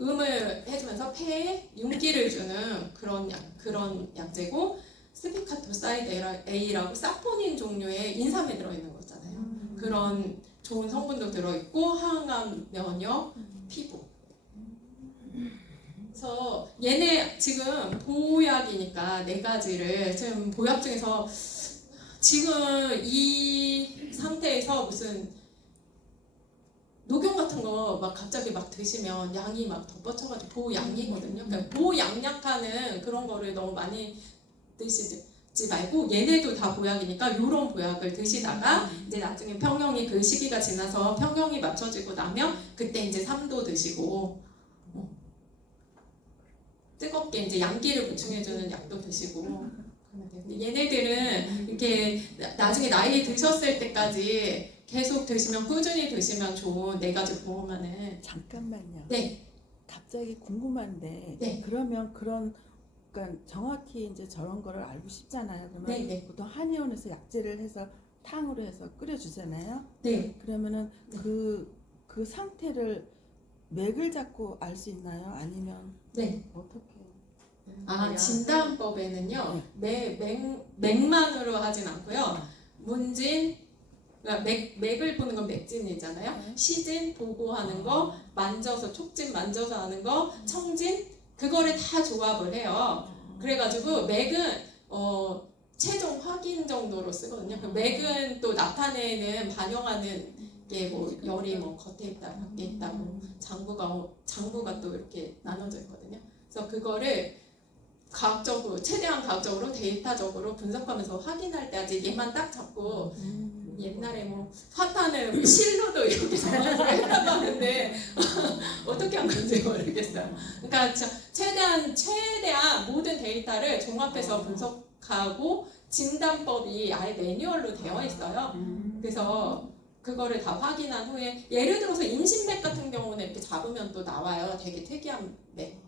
음을 해주면서 폐에 윤기를 주는 그런 약재고 스피카토사이드 A라고 사포닌 종류의 인삼에 들어있는 거잖아요. 그런 좋은 성분도 들어있고 항암, 면역, 피부. 그래서 얘네 지금 보약이니까 4가지를 지금 보약 중에서 지금 이 상태에서 무슨 녹용 같은 거 막 갑자기 막 드시면 양이 막 덧뻗쳐가지고 보양이거든요. 그러니까 보양약하는 그런 거를 너무 많이 드시지 말고 얘네도 다 보약이니까 이런 보약을 드시다가 이제 나중에 평형이 그 시기가 지나서 평형이 맞춰지고 나면 그때 이제 3도 드시고 뜨겁게 이제 양기를 보충해주는 약도 드시고 근데 얘네들은 이렇게 나중에 나이 드셨을 때까지 계속 드시면 꾸준히 드시면 좋은 4가지 보험만은 잠깐만요. 네. 갑자기 궁금한데 네. 그러면 그러니까 정확히 이제 저런 거를 알고 싶잖아요. 그러면 네. 보통 한의원에서 약재를 해서 탕으로 해서 끓여주잖아요. 네. 그러면은 그 상태를 맥을 잡고 알 수 있나요? 아니면 네. 어떻게? 진단법에는요 맥만으로 하진 않고요 문진 그러니까 맥을 보는 건 맥진이잖아요. 시진 보고 하는 거, 만져서 촉진 만져서 하는 거, 청진 그거를 다 조합을 해요. 그래가지고 맥은 최종 확인 정도로 쓰거든요. 그 맥은 또 나타내는 반영하는 게 뭐 열이 뭐 겉에 있다 밖에 있다 뭐 장부가 또 이렇게 나눠져 있거든요. 그래서 그거를 최대한 과학적으로 데이터적으로 분석하면서 확인할 때까지 얘만 딱 잡고 옛날에 뭐 화탄을 실로도 이렇게 잡아서 했다고 하는데 어떻게 한 건지 모르겠어요. 그러니까 최대한 모든 데이터를 종합해서 분석하고 진단법이 아예 매뉴얼로 되어 있어요. 그래서 그거를 다 확인한 후에 예를 들어서 임신맥 같은 경우는 이렇게 잡으면 또 나와요. 되게 특이한 맥.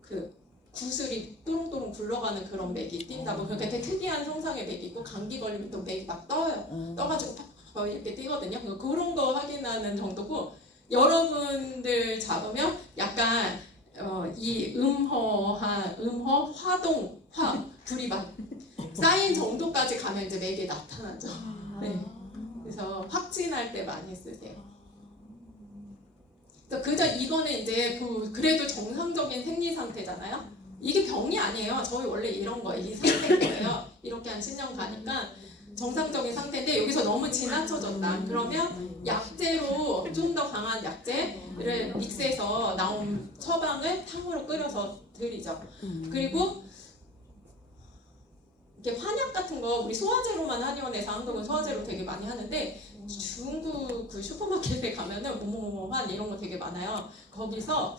그 구슬이 또롱또롱 굴러가는 그런 맥이 뛴다. 뭐 그러니까 되게 특이한 형상의 맥이 있고 감기 걸리면 또 맥이 막 떠요. 떠가지고 팍 이렇게 뛰거든요. 그런 거 확인하는 정도고 여러분들 잡으면 약간 이 음허, 화동, 불이 막 쌓인 정도까지 가면 이제 맥이 나타나죠. 네. 그래서 확진할 때 많이 쓰세요. 그저 이거는 이제 그래도 정상적인 생리 상태잖아요. 이게 병이 아니에요. 저희 원래 이런 거예요. 이 상태인 거예요. 이렇게 한 10년 가니까 정상적인 상태인데 여기서 너무 지나쳐졌다. 그러면 약재로 좀 더 강한 약재를 믹스해서 나온 처방을 탕으로 끓여서 드리죠. 그리고 이렇게 환약 같은 거 우리 소화제로만 한의원에서 한국은 소화제로 되게 많이 하는데 중국 그 슈퍼마켓에 가면은 뭐뭐뭐한 이런 거 되게 많아요. 거기서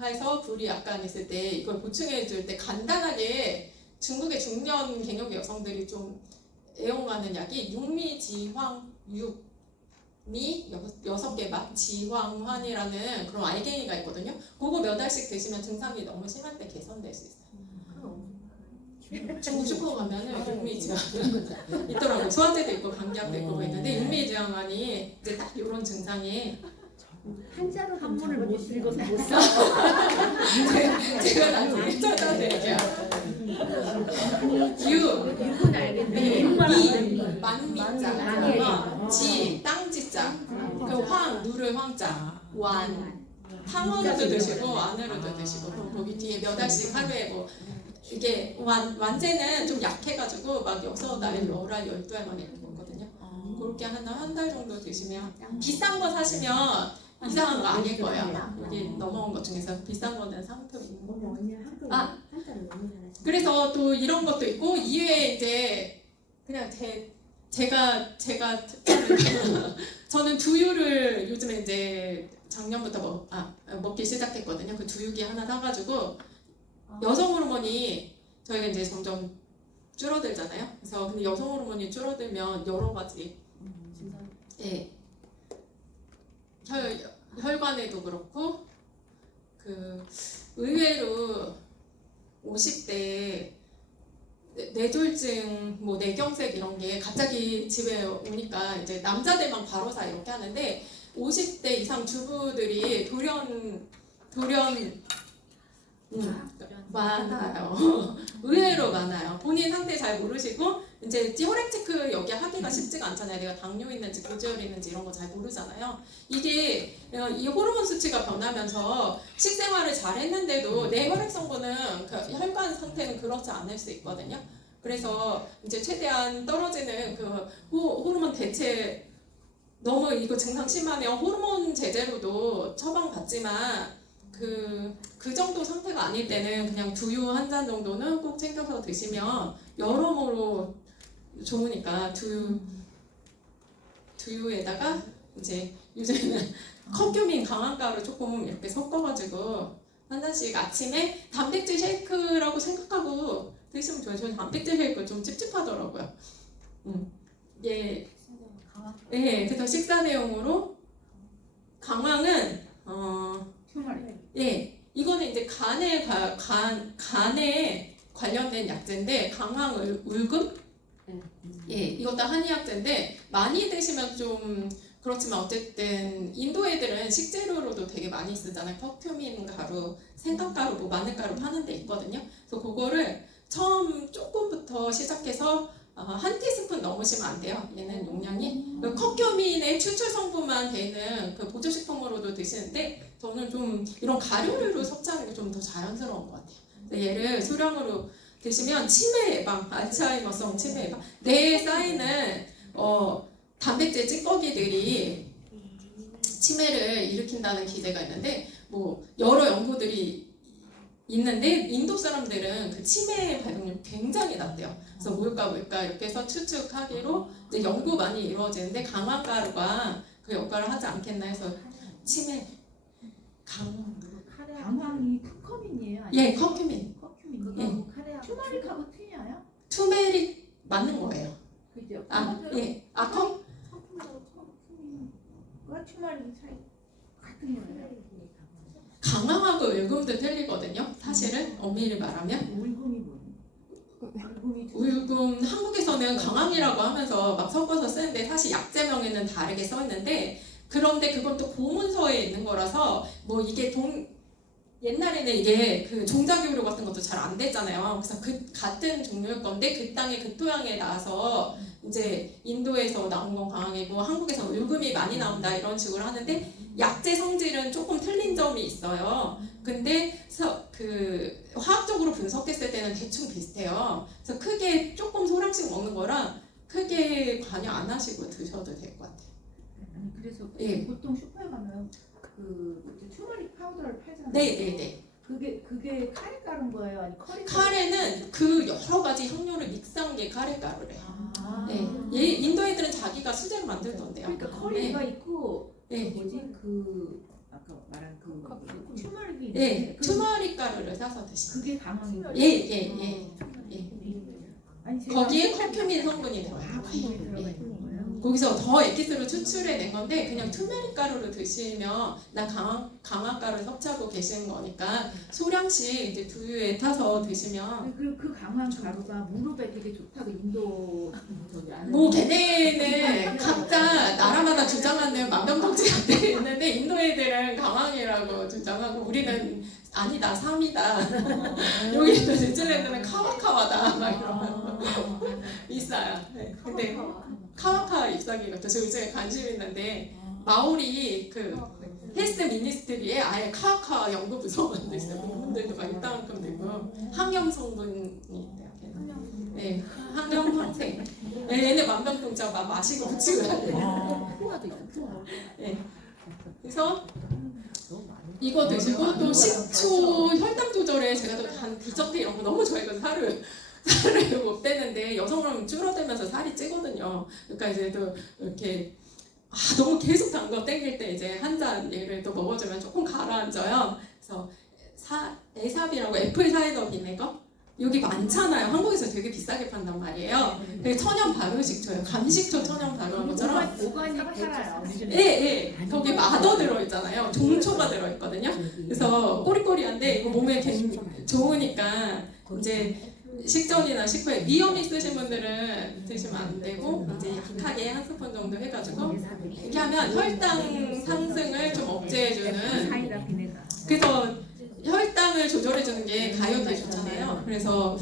해서 불이 약간 있을 때 이걸 보충해 줄 때 간단하게 중국의 중년 갱년기 여성들이 좀 애용하는 약이 육미 여섯 개 맛 지황환이라는 그런 알갱이가 있거든요. 그거 몇 알씩 드시면 증상이 너무 심할 때 개선될 수 있어요. 중국 슈퍼 가면은 육미지황환 있더라고. 소화제도 있고 감기약도 있고 있는데 육미지황환이 이제 딱 이런 증상이 한자로 한문을 못 읽어서 못 써. 제가 나중에 찾아드릴게요. 육은 알겠네. 미 만미자, 지 땅지자, 그 황 누를 황자, 완 탕으로도 드시고 안으로도 드시고 그럼 거기 뒤에 몇 알씩 하루에 뭐 이게 완제는 좀 약해가지고 막 6알, 10알, 12알만 이렇게 먹거든요. 그렇게 한 달 정도 드시면 비싼 거 사시면 이상한 거 아닐 거예요. 여기 넘어온 것 중에서 비싼 거는 상표 있는 거. 언니 한자를 너무 잘하시네. 그래서 또 이런 것도 있고 이외에 이제 그냥 제가 저는 두유를 요즘에 이제 작년부터 먹기 시작했거든요. 그 두유기 하나 사가지고 여성 호르몬이 저희가 이제 점점 줄어들잖아요. 그래서 근데 여성 호르몬이 줄어들면 여러 가지 혈관에도 그렇고 그 의외로 50대 뇌졸중, 뭐 뇌경색 이런 게 갑자기 집에 오니까 이제 남자들만 과로사 이렇게 하는데 50대 이상 주부들이 돌연 많아요. 의외로 많아요. 본인 상태 잘 모르시고 이제 혈액 체크 여기 하기가 쉽지가 않잖아요. 내가 당뇨 있는지 고지혈 있는지 이런 거 잘 모르잖아요. 이게 이 호르몬 수치가 변하면서 식생활을 잘 했는데도 내 혈액 성분은 그 혈관 상태는 그렇지 않을 수 있거든요. 그래서 이제 최대한 떨어지는 그 호르몬 대체 너무 이거 증상 심하면 호르몬 제제로도 처방받지만 그 정도 상태가 아닐 때는 그냥 두유 한 잔 정도는 꼭 챙겨서 드시면 여러모로 좋으니까 두유에다가 이제 요즘에는 커큐민 강한가루 조금 이렇게 섞어가지고 한 잔씩 아침에 단백질 쉐이크라고 생각하고 드시면 좋아요. 저는 단백질 쉐이크 좀 찝찝하더라고요. 예, 그래서 식사 내용으로 강황은 이거는 이제 간에 관련된 약재인데 강황 울금 이것도 한의약재인데 많이 드시면 좀 그렇지만 어쨌든 인도 애들은 식재료로도 되게 많이 쓰잖아요. 커큐민 가루, 생강가루, 뭐 마늘가루 파는 데 있거든요. 그래서 그거를 처음 조금부터 시작해서 한 티스푼 넘으시면 안 돼요. 얘는 용량이 커큐민의 추출 성분만 되는 그 보조식품으로도 드시는데 저는 좀 이런 가루류로 섭취하는 게 좀 더 자연스러운 것 같아요. 얘를 소량으로 드시면 치매 예방, 알츠하이머성 치매 예방, 뇌에 쌓이는 단백질 찌꺼기들이 치매를 일으킨다는 기제가 있는데 뭐 여러 연구들이 있는데 인도 사람들은 그 치매 발병률 굉장히 낮대요. 그래서 뭘까 이렇게 해서 추측하기로 이제 연구 많이 이루어지는데 강황가루가 그 역할을 하지 않겠나 해서 치매 강황이 쿠커민이에요? 예, 커큐민. 커큐민이요? 투마릭하고 틀려요? 투메릭 맞는 거예요. 그죠? 투마릭이 차이 같은 거예요? 강황하고 울금도 틀리거든요. 사실은 엄밀히 말하면 울금이 뭐예요? 울금 한국에서는 강황이라고 하면서 막 섞어서 쓰는데 사실 약제명에는 다르게 써 있는데 그런데 그건 또 고문서에 있는 거라서 뭐 이게 옛날에는 이게 그 종자교류 같은 것도 잘 안 됐잖아요. 그래서 그 같은 종류일 건데 그 땅에 그 토양에 나와서 이제 인도에서 나온 건 강황이고 한국에서 울금이 많이 나온다 이런 식으로 하는데 약재 성질은 조금 틀린 점이 있어요. 근데 그 화학적으로 분석했을 때는 대충 비슷해요. 그래서 크게 조금 소량씩 먹는 거랑 크게 관여 안 하시고 드셔도 될 것 같아요. 아니 그래서 예. 보통 슈퍼에 가면 그 투머릭 파우더를 팔잖아요. 네네네. 그게 카레 가루인 거예요? 아니 커리? 카레는 그 여러 가지 향료를 믹스한 게 카레 가루래요. 아. 네. 인도 애들은 자기가 수제로 만들던데요. 그러니까 커리가 있고 네. 뭐지 그 아까 말한 그 투머릭이 네, 있는데 투머릭 가루를 사서 드시면 그게 강황인 거예요? 예. 아니 제가 거기에 커큐민 성분이 들어요. 화학성분이 들어가 있는 거예요? 거기서 더 엑기스를 추출해낸 건데 그냥 투메릭 가루를 드시면 나 강황 가루 섭취하고 계시는 거니까 소량씩 이제 두유에 타서 드시면 그리고 그 강황 가루가 무릎에 되게 좋다고 인도 저기 아는 뭐 걔네는 각자 나라마다 주장하는 만병통치가 돼 있는데 인도 애들은 강황이라고 주장하고 우리는 아니다 3이다 여기 또 뉴질랜드는 카와카와다 막 이런 있어요. 네. 근데 카와카 잎사귀가 저 요즘에 관심 있는데 마오리 그 헬스 미니스트리에 아예 카와카 연구부서 만들었어요. 논문들도 막 이따만큼 되고 항염 성분이 있대요. 걔는. 네, 항염 항생. 네, 얘네 만병통치약 막 마시고 붙이고 다녀요. 네. 그래서 이거 드시고 또 식초 혈당 조절에 제가 또 간 디저트 이런 거 너무 좋아해서 살을 못 빼는데 여성은 줄어들면서 살이 찌거든요. 그러니까 이제 또 이렇게 너무 계속 단 거 땡길 때 이제 한 잔 얘를 또 먹어주면 조금 가라앉아요. 그래서 에삽이라고 애플 사이더 비네거 여기 많잖아요. 한국에서 되게 비싸게 판단 말이에요. 되게 천연 발효식초예요. 감식초 천연 발효한 것처럼. 오가닉 팔아요. 예. 거기 마더 들어있잖아요. 종초가 들어있거든요. 그래서 꼬리꼬리한데 이거 몸에 좋으니까 이제 식전이나 식후에 위험 있으신 분들은 드시면 안 되고 이제 약하게 한 스푼 정도 해가지고 이렇게 하면 혈당 상승을 좀 억제해주는 사이다 비네가. 그래서 혈당을 조절해주는 게 다이어트에 좋잖아요. 그래서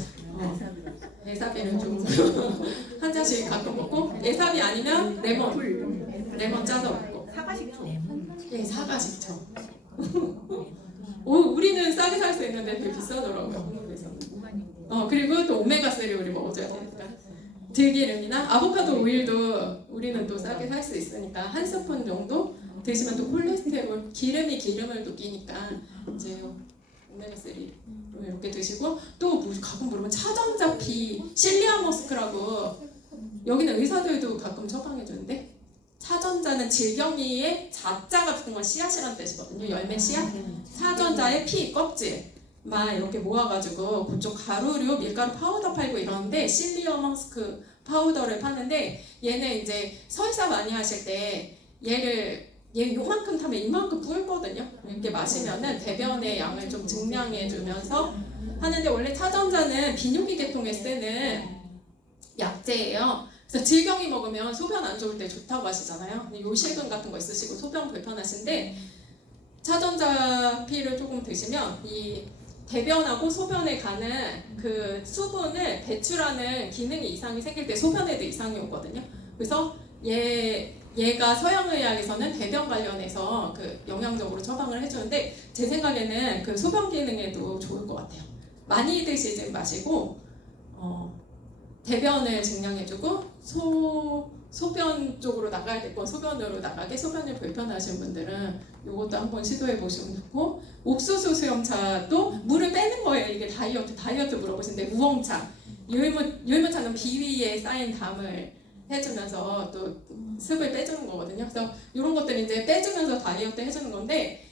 에사비를 좀 한 잔씩 가끔 먹고 에사비 아니면 레몬 짜서 먹고 사과식초. 네, 사과식초. 우리는 싸게 살 수 있는데 되게 비싸더라고요. 한국에서는. 그리고 또 오메가3 우리 먹어줘야 되니까 들기름이나 아보카도 오일도 우리는 또 싸게 살 수 있으니까 한 스푼 정도 드시면 또 콜레스테롤 기름이 기름을 또 끼니까 이제 오메가3 이렇게 드시고 또 가끔 물으면 차전자피 실리아 머스크라고 여기는 의사들도 가끔 처방해 주는데 차전자는 질경이의 자자 같은 건 씨앗이라는 뜻이거든요. 열매 씨앗 차전자의 피 껍질 막 이렇게 모아가지고 그쪽 가루류, 밀가루 파우더 팔고 이러는데 실리어 머스크 파우더를 파는데 얘는 이제 설사 많이 하실 때 얘 요만큼 타면 이만큼 불거든요. 이렇게 마시면은 대변의 양을 좀 증량해 주면서 하는데 원래 차전자는 비뇨기 계통에 쓰는 약재예요. 그래서 질경이 먹으면 소변 안 좋을 때 좋다고 하시잖아요. 근데 요실금 같은 거 있으시고 소변 불편하신데 차전자 피를 조금 드시면 이 대변하고 소변에 가는 그 수분을 배출하는 기능이 이상이 생길 때 소변에도 이상이 오거든요. 그래서 얘가 서양의학에서는 대변 관련해서 그 영양적으로 처방을 해주는데 제 생각에는 그 소변 기능에도 좋을 것 같아요. 많이 드시지 마시고 대변을 증량해주고 소변 쪽으로 나가야 될 건 소변으로 나가게 소변이 불편하신 분들은 이것도 한번 시도해 보시면 좋고 옥수수 수염차도 물을 빼는 거예요. 이게 다이어트 물어보시는데 우엉차 유혈무차는 비위에 쌓인 담을 해주면서 또 습을 빼주는 거거든요. 그래서 이런 것들 이제 빼주면서 다이어트 해주는 건데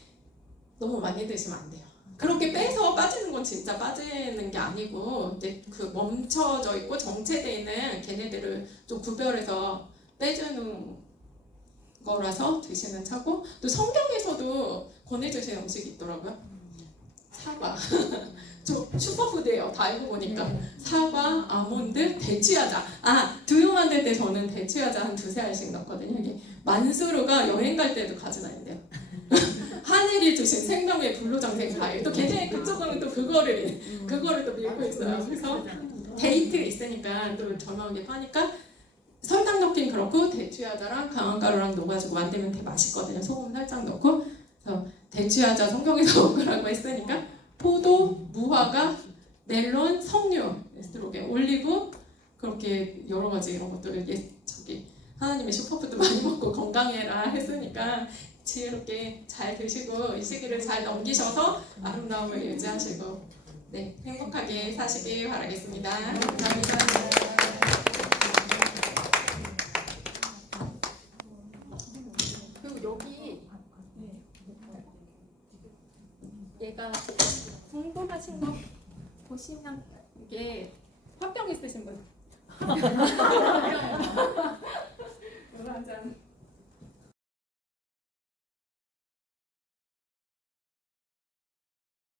너무 많이 드시면 안 돼요. 그렇게 빼서 빠지는 건 진짜 빠지는 게 아니고 이제 그 멈춰져 있고 정체되어 있는 걔네들을 좀 구별해서 빼주는 거라서 드시는 차고 또 성경에서도 권해주신 음식이 있더라고요. 사과 저 슈퍼푸드예요. 다 알고 보니까 사과, 아몬드, 대추야자. 두유 만들 때 저는 대추야자 한 2-3알씩 넣거든요. 이게 만수르가 여행 갈 때도 가져다닌대요. 하늘이 주신 생명의 불로장생 과일. 또 걔네 그쪽은 또 그거를 또 밀고 있어요. 그래서 데이트 있으니까 또 저렴하게 파니까 설탕 넣긴 그렇고 대추야자랑 강황가루랑 넣어가지고 만들면 되게 맛있거든요. 소금 살짝 넣고. 그래서 대추야자 성경에서 먹으라고 했으니까 포도, 무화과, 멜론, 석류, 에스트로겐, 올리브 그렇게 여러 가지 이런 것들을 하나님의 슈퍼푸드 많이 먹고 건강해라 했으니까 지혜롭게 잘 드시고 이 시기를 잘 넘기셔서 아름다움을 유지하시고 네, 행복하게 사시길 바라겠습니다. 감사합니다. 그리고 여기 얘가 궁금하신 거 보시면 이게 화병 있으신 분 이거 한 잔